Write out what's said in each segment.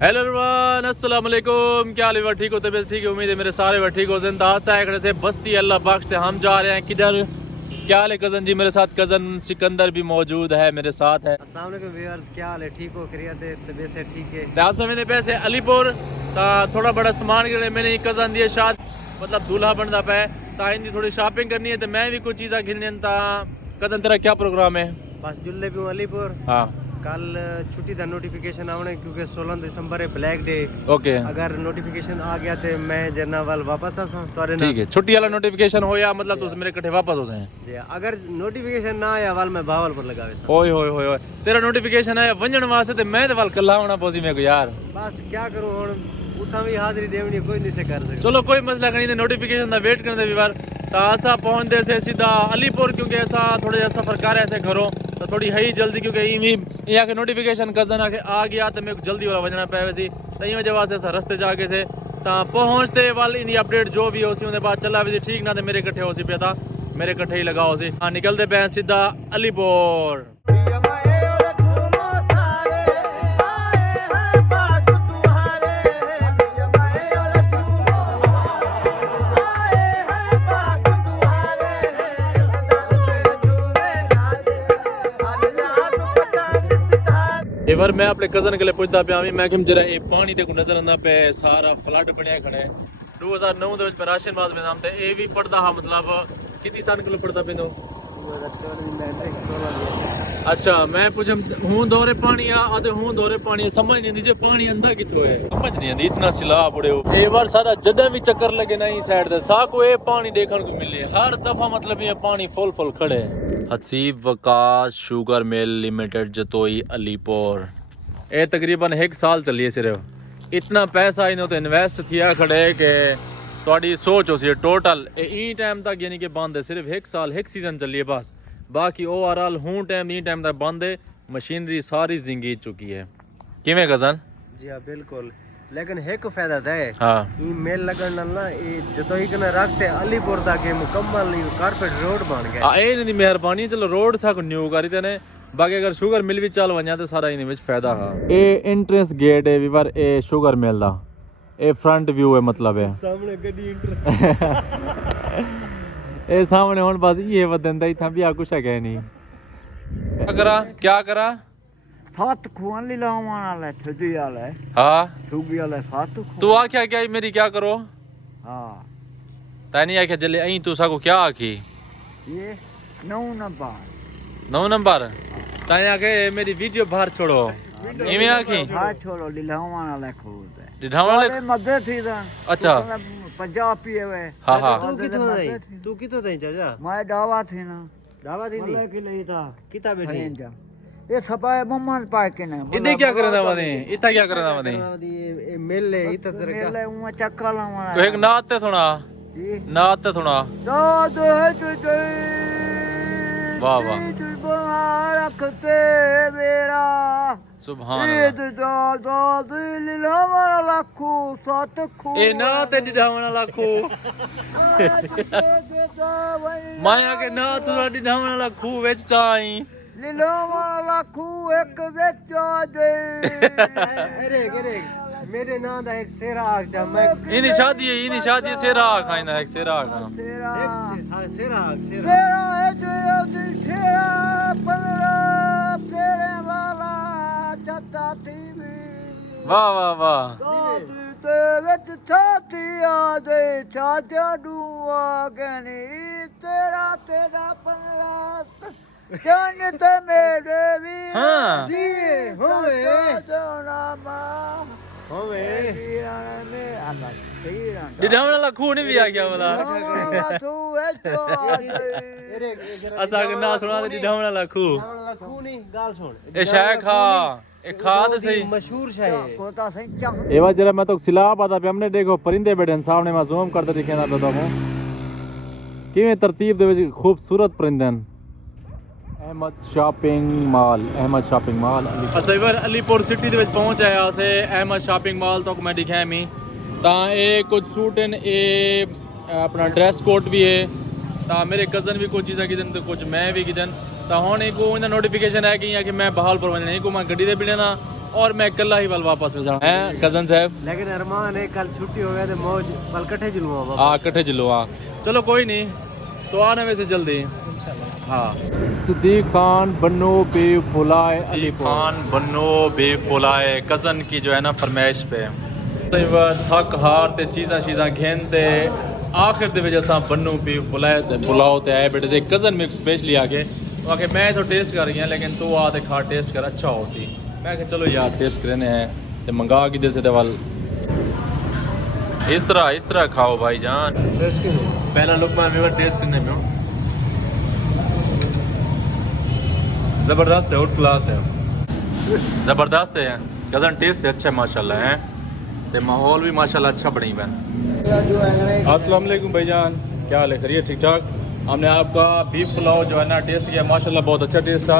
Hello everyone, अस्सलाम वालेकुम। क्या हाल है? ठीक हो? तबीयत ठीक है? उम्मीद है मेरे सारे वर ठीक हो। जिंदा से बस्ती अल्लाह बख्श। हम जा रहे हैं किधर? क्या हाल है कज़न जी? मेरे साथ कज़न सिकंदर भी मौजूद है, मेरे साथ है। अस्सलाम वालेकुम व्यूअर्स, क्या हाल है? ठीक हो? खैरियत है? तबीयत से ठीक है? दास मैंने पैसे अलीपुर थोड़ा बड़ा सामान गिरे मैंने कज़न दिए शाद मतलब दूल्हा बनता पे इन थोड़ी शॉपिंग करनी है तो मैं भी कुछ चीज़ा खिलने कज़न तेरा क्या प्रोग्राम है? बस जुल्ले भी हूँ अलीपुर। हाँ कल छुट्टी का नोटिफिकेशन आने क्योंकि 16 दिसंबर है ब्लैक डे। ओके अगर नोटिफिकेशन आ गया तो मैं जरनावल वापस आ सकूँ। ठीक है, छुट्टी वाला नोटिफिकेशन हो या मतलब तो मेरे कट्ठे वापस हो जाए जी, अगर नोटिफिकेशन ना आया वाल मैं भावलपुर लगावे सा। ओए होए होए होए, तेरा नोटिफिकेशन आया वंजन वास्ते ते मैं ते वाल कल्ला होना पोसी मेरे को यार। बस क्या करूँ हुण, उठा भी हाजिरी देवनी कोई नहीं से कर सकता। चलो कोई मसला नहीं, नोटिफिकेशन दा वेट करने बार तो असा पहुंचते से सीधा अलीपुर क्योंकि ऐसा थोड़े जा सफर कर ऐसे घरों तो थोड़ी है ही जल्दी क्योंकि यहाँ के नोटिफिकेशन कजन आके आ गया तो मेरे को जल्दी वाला वजना पे वैसी तो ये वजह से ऐसा रस्ते जाके से पहुँचते वाल इन अपडेट जो भी हो सी उनके बाद चला वैसे ठीक ना तो मेरे कट्ठे हो सी पे था मेरे कट्ठे ही लगा हो सी। हाँ निकलते पे सीधा अलीपुर। एवर मैं अपने कजन के लिए पूछता पे मैं कि जरा ये पानी ते को नजर आंदा पे सारा फ्लड बनया खड़े 2009 ਦੇ ਵਿੱਚ ਰਾਸ਼ਨ ਬਾਦ में नाम ते ए भी पढ़दा हा मतलब कितनी साल के पढ़दा पे दो। अच्छा मैं पूछम हूं दौरे पानी आ आधे हूं दौरे पानी समझ नहीं दीजिए पानी अंधा किथों है समझ नहीं आंदी इतना सिला पड़े हो ए बार सारा जडे भी चक्कर लगे नहीं साइड दे सा को ए पानी देखने को मिले हर दफा मतलब ये पानी फुल फुल खड़े। Haseeb Waqas sugar mill limited Jatoi Alipur ए तकरीबन 1 साल चलिए सिर्फ इतना पैसा इन्हों तो इन्वेस्ट किया खड़े के थोड़ी सोच हो सी टोटल ई टाइम तक यानी कि बंद है सिर्फ 1 साल 1 सीजन चलिए बस बाकी ओवरऑल हूँ टाइम ई टाइम तक बंद है मशीनरी सारी जिंगी चुकी है। किवें गजन? जी हाँ बिल्कुल, लेकिन एक फायदा था हाँ ई मेल लगन नाल ना ये जतो ही कने रखते अलीपुर दा के मुकम्मल कारपेट रोड बन गया। ए इन्हीं दी मेहरबानी चलो रोड सा को न्यू करी देने बाकी अगर शुगर मिल भी चल वजा तो सारा इन विच फायदा है। ए एंट्रेंस गेट है वीवर ए शुगर मिल दा ए फ्रंट व्यू है मतलब है सामने गड्डी इंटर ए सामने हुन बस ये वदन दा इथा भी आ कुछ है नहीं क्या करा सात खुआन लीलावान वाला ठगी वाला है। हाँ ठगी वाला सात तू आख्या क्या मेरी क्या करो? हां तैनी आख्या जले अई तू साको क्या आखी ये 9 नंबर तैनी आखे मेरी वीडियो बाहर छोड़ो इवें आखी हां छोड़ो लीलावान वाला खोद है डिढावण वाले मदद थी दा। अच्छा पंजाब पिए हुए। हाँ हाँ तू कितो थे चाचा? मैं डावा थी ना डावा थी नहीं के लिए था किता बैठी ये सपाए मोहम्मद पाक के ना इधर क्या करना वाने इतना क्या करना वाने ये मेल ले इता तरह का मेल उ चक्का लावा तो एक नात ते सुना जी नात ते सुना दाद है तुझे वाह वाह रखते मेरा सुभान ईद दाद लीलावा लाखू सात खू ए ना ते डिढावण लाखू माया के ना तुरा डिढावण लाखू विच चाई लीलावा लाखू एक विच आ दे अरे मेरे नाम दा एक सेरा आख जा मैं इनी शादी सेरा खाइना एक सेरा खा एक हां सेरा है जो सेरा पंद्रह तेरे वाला चता टीवी वाह वाह वाह ते विच छाती आ दे चाचा डूआ कहनी तेरा पंद्रह जान ते मेरे भी हाँ जी होवे होवे डिढावण लाखू ने भी आ गया वाला असा के ना सुना दे डिढावण लाखू नहीं गाल सुन ए शेख ए खाद सही मशहूर शाह कोता सही एवा जरा मैं तो सिला पाता पे हमने देखो परिंदे बैठे सामने मैं जूम करते दिखे ना पता हूं किवें तरतीब दे विच खूबसूरत परिंदे अहमद शॉपिंग मॉल अच्छा इवर अलीपुर सिटी दे विच पहुंच आया से अहमद शॉपिंग मॉल तो मैं दिखाया मी ता ए कुछ सूट हैं ए अपना ड्रेस कोड भी है ता मेरे कज़न भी कुछ चीज़ा किदन तो कुछ मैं भी किदन ता हुण एक नोटिफिकेशन है कि मैं बहालपुर वजने को मैं गड्डी दे बिना ना और मैं कल ही वाल वापस हो जाऊँ हैं कजन साहब। लेकिन अरमान है कल छुट्टी हो गया तो मौज कल कट्ठे जुलूँ हाँ कट्ठे चलो हाँ चलो कोई नहीं तो आने में से जल्दी हाँ। Siddique Khan Banno beef pulao Alipur Khan Banno beef pulao cousin की जो है ना फरमाइश पे थक हार ते चीज़ां शीज़ां घेनते आखिर दे वजह से बन्नो बीफ पुलाए ते पुलाओ ते आए बेटे कजन मिक्स स्पेशली आके तो आके मैं तो टेस्ट कर रही हूँ लेकिन तू आ ते खा टेस्ट कर अच्छा हो सी मैं कहा चलो यार टेस्ट करने हैं तो मंगा के दे से वाल इस तरह खाओ भाई जान पहला लुकमा में टेस्ट करने में ज़बरदस्त है आउट क्लास है ज़बरदस्त है कज़न टेस्ट है अच्छा माशाल्लाह है तो माहौल भी माशाल्लाह अच्छा बनी बहन। अस्सलाम वालेकुम भाईजान क्या हाल है खैरियत ठीक ठाक। हमने आपका बीफ पुलाव जो है ना टेस्ट किया माशाल्लाह बहुत अच्छा टेस्ट था।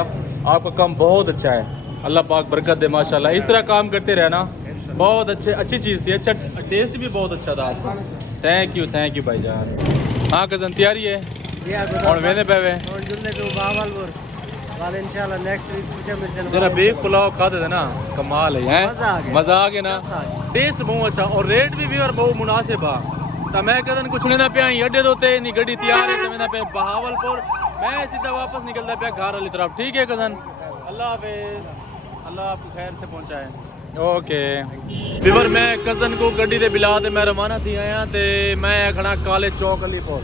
आपका काम बहुत अच्छा है अल्लाह पाक बरकत दे माशाल्लाह इस तरह काम करते रहना बहुत अच्छी चीज़ थी अच्छा टेस्ट भी बहुत अच्छा था आपका। थैंक यू भाईजान। हाँ कज़न तैयारी है और वेने पे इंशाल्लाह नेक्स्ट वीक जरा बीफ पुलाव खाते थे ना कमाल है मजा आ गया ना टेस्ट बहुत अच्छा और रेट भी और बहुत मुनासिब है। तो मैं कदन कुछ नहीं पिया अड्डे दोते नहीं गड्डी तैयार है तो मैं पे बहावलपुर मैं सीधा वापस निकलता पिया घर वाली तरफ ठीक है कज़न अल्लाह हाफिज़ अल्लाह आपको खैर से पहुँचाए ओके। फिर मैं कज़न को गड्डी से बिला ते मैं रवाना थी आया तो मैं खड़ा काले चौक अलीपुर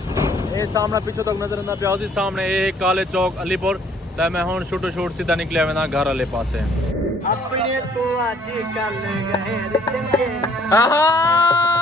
ये सामने पीछे तक नजर आना पिया उसी सामने ये काले चौक अलीपुर तो मैं हूँ शूट सीधा निकलिया मैं घर वाले पासे। अपने तो आज कल गए रे चंगे हाँ